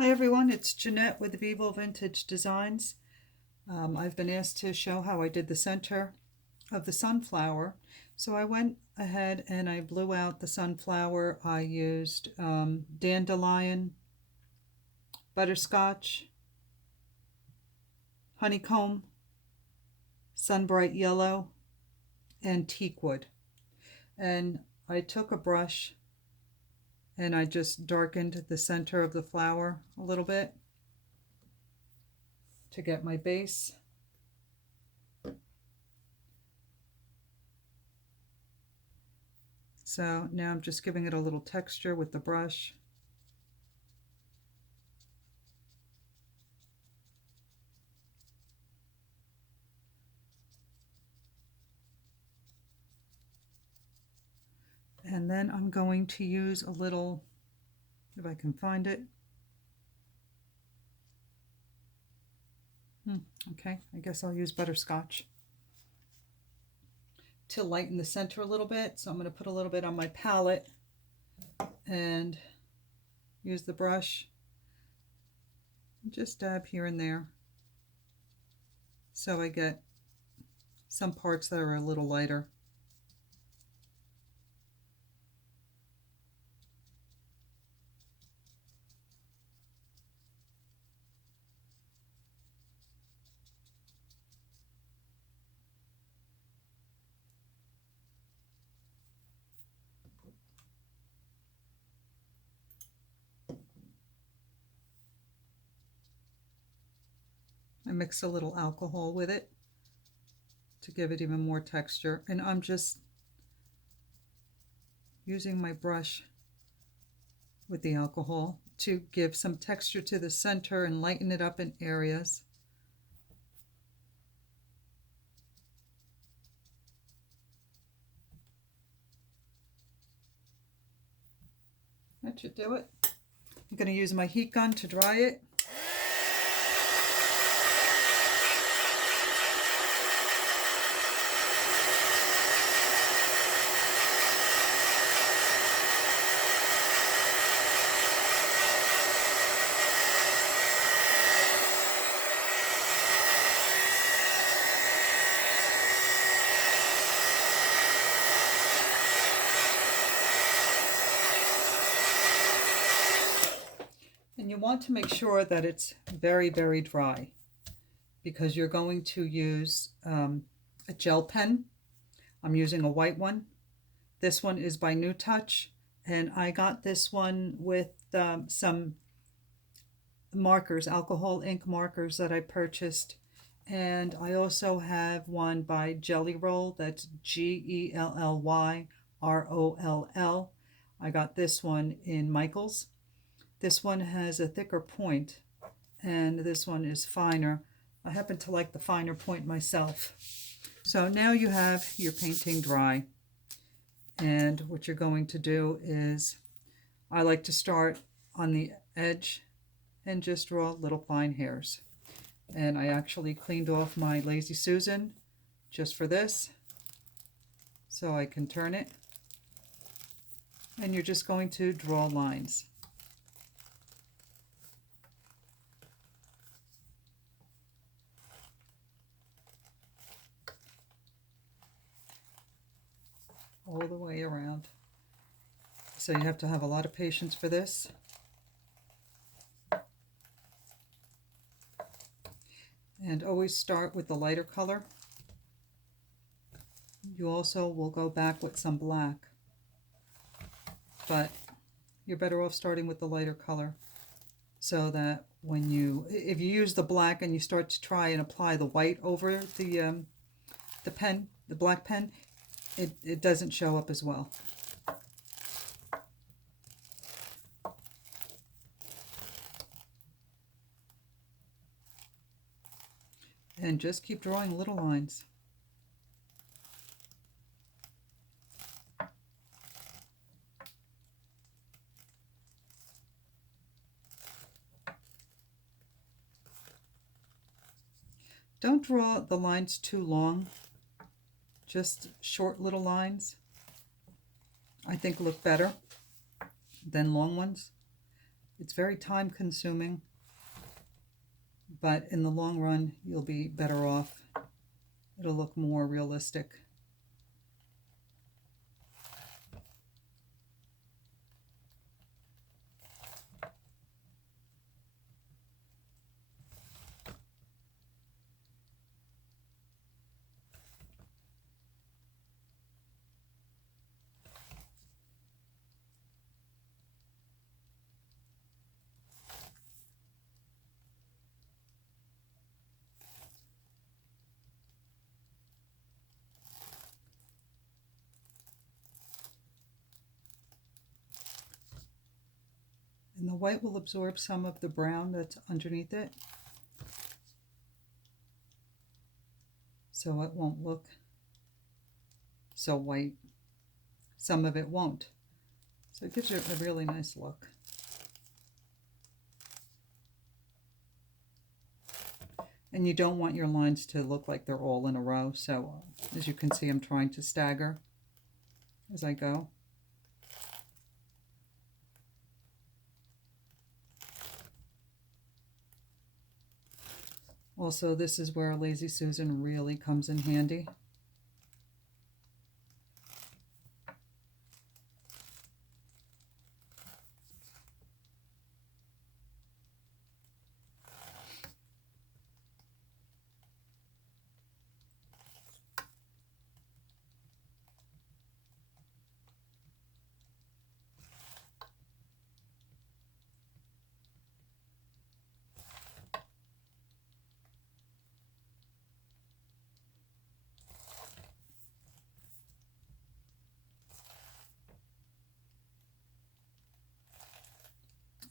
Hi everyone, it's Jeanette with Vivo Vintage Designs. I've been asked to show how I did the center of the sunflower. So I went ahead and I blew out the sunflower. I used dandelion, butterscotch, honeycomb, sunbright yellow, and teakwood. And I took a brush and I just darkened the center of the flower a little bit to get my base. So now I'm just giving it a little texture with the brush. And then I'm going to use a little, if I can find it. Okay, I guess I'll use butterscotch to lighten the center a little bit. So I'm going to put a little bit on my palette and use the brush. Just dab here and there so I get some parts that are a little lighter. I mix a little alcohol with it to give it even more texture, and I'm just using my brush with the alcohol to give some texture to the center and lighten it up in areas. That should do it. I'm going to use my heat gun to dry it. And you want to make sure that it's very, very dry because you're going to use a gel pen. I'm using a white one. This one is by New Touch, and I got this one with some markers, alcohol ink markers that I purchased. And I also have one by Jelly Roll, that's GELLYROLL. I got this one in Michael's. This one has a thicker point, and this one is finer. I happen to like the finer point myself. So now you have your painting dry. And what you're going to do is, I like to start on the edge and just draw little fine hairs. And I actually cleaned off my Lazy Susan just for this, so I can turn it. And you're just going to draw lines. All the way around. So you have to have a lot of patience for this. And always start with the lighter color. You also will go back with some black, but you're better off starting with the lighter color so that when if you use the black and you start to try and apply the white over the pen, the black pen, it doesn't show up as well. And just keep drawing little lines. Don't draw the lines too long. Just short little lines, I think, look better than long ones. It's very time consuming, but in the long run, you'll be better off. It'll look more realistic. And the white will absorb some of the brown that's underneath it, so it won't look so white. Some of it won't. So it gives you a really nice look. And you don't want your lines to look like they're all in a row, so as you can see, I'm trying to stagger as I go. Also, this is where Lazy Susan really comes in handy.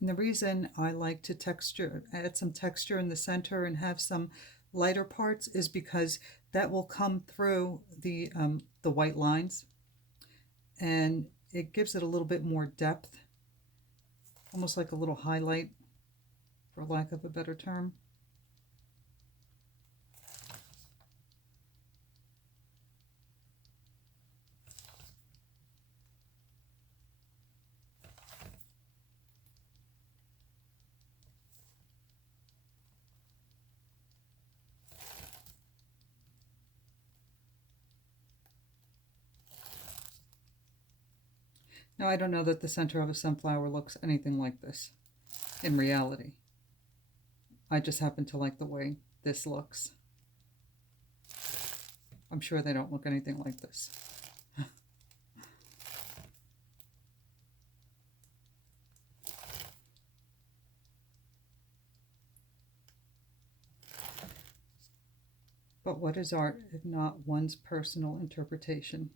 And the reason I like to add some texture in the center and have some lighter parts is because that will come through the white lines, and it gives it a little bit more depth, almost like a little highlight, for lack of a better term. Now, I don't know that the center of a sunflower looks anything like this in reality. I just happen to like the way this looks. I'm sure they don't look anything like this. But what is art if not one's personal interpretation?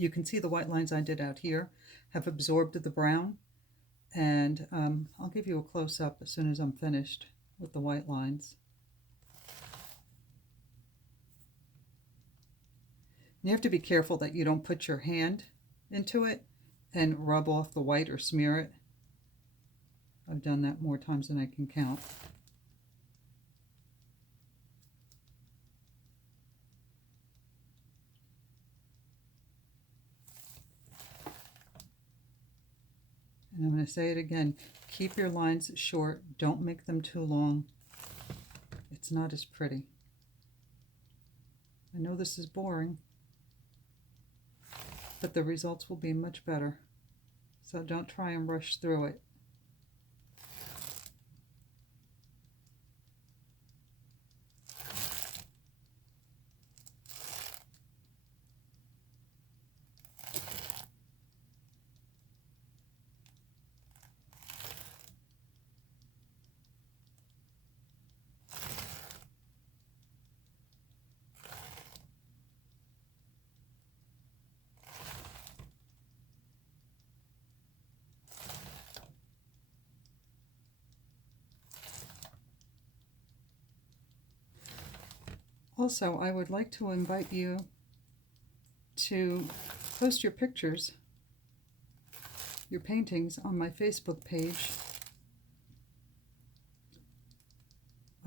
You can see the white lines I did out here have absorbed the brown, and I'll give you a close-up as soon as I'm finished with the white lines. You have to be careful that you don't put your hand into it and rub off the white or smear it. I've done that more times than I can count. And I'm going to say it again, keep your lines short, don't make them too long. It's not as pretty. I know this is boring, but the results will be much better. So don't try and rush through it. Also, I would like to invite you to post your pictures, your paintings, on my Facebook page.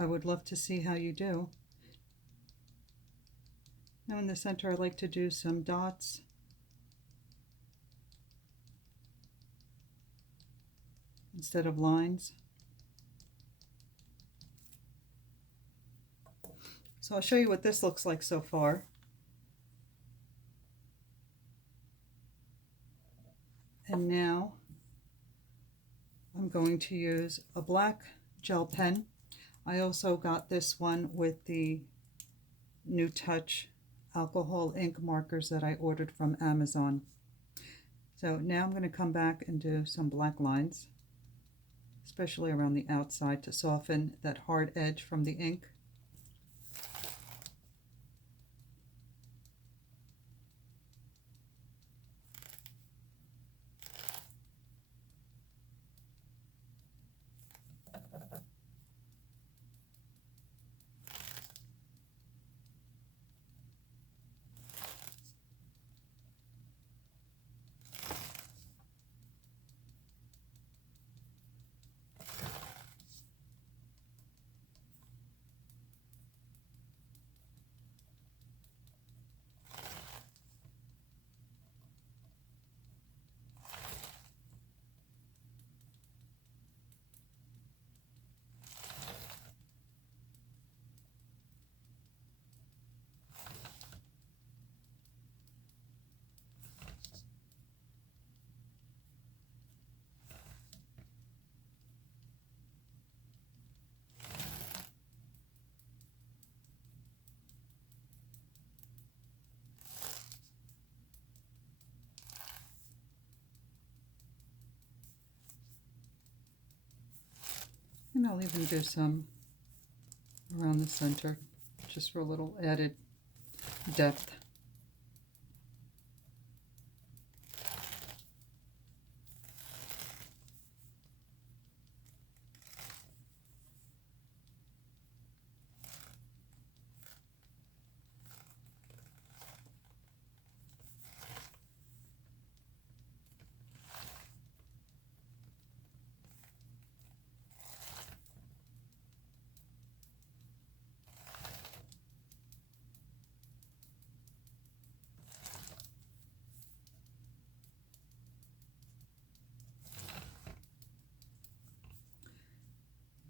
I would love to see how you do. Now in the center I like to do some dots. Instead of lines. So I'll show you what this looks like so far. And now I'm going to use a black gel pen. I also got this one with the New Touch alcohol ink markers that I ordered from Amazon. So now I'm going to come back and do some black lines, especially around the outside to soften that hard edge from the ink. And I'll even do some around the center, just for a little added depth.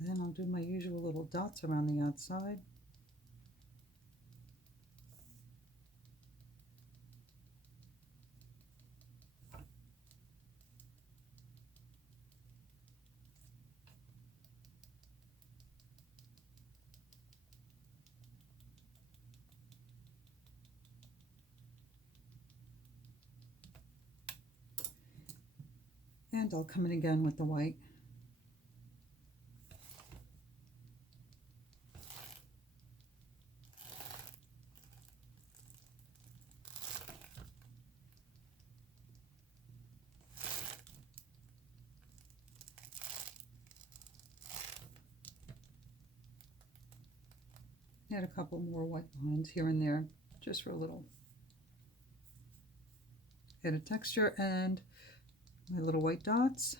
Then I'll do my usual little dots around the outside. And I'll come in again with the white. Add a couple more white lines here and there, just for a little added texture, and my little white dots.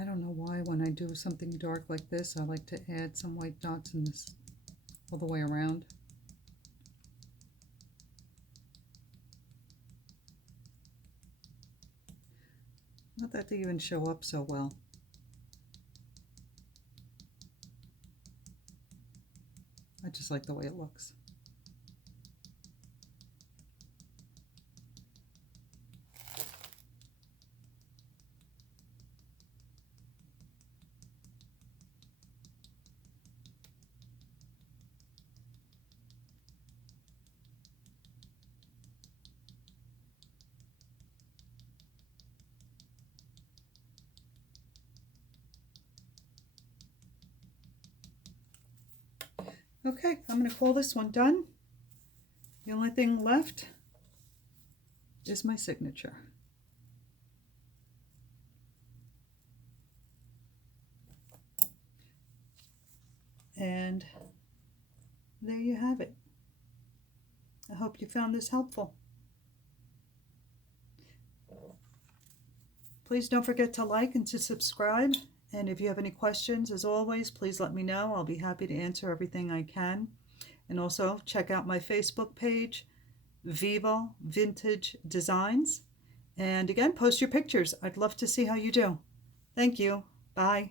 I don't know why when I do something dark like this, I like to add some white dots in this all the way around. Not that they even show up so well. I just like the way it looks. Okay, I'm going to call this one done. The only thing left is my signature. And there you have it. I hope you found this helpful. Please don't forget to like and to subscribe. And if you have any questions, as always, please let me know. I'll be happy to answer everything I can. And also check out my Facebook page, Viva Vintage Designs. And again, post your pictures. I'd love to see how you do. Thank you. Bye.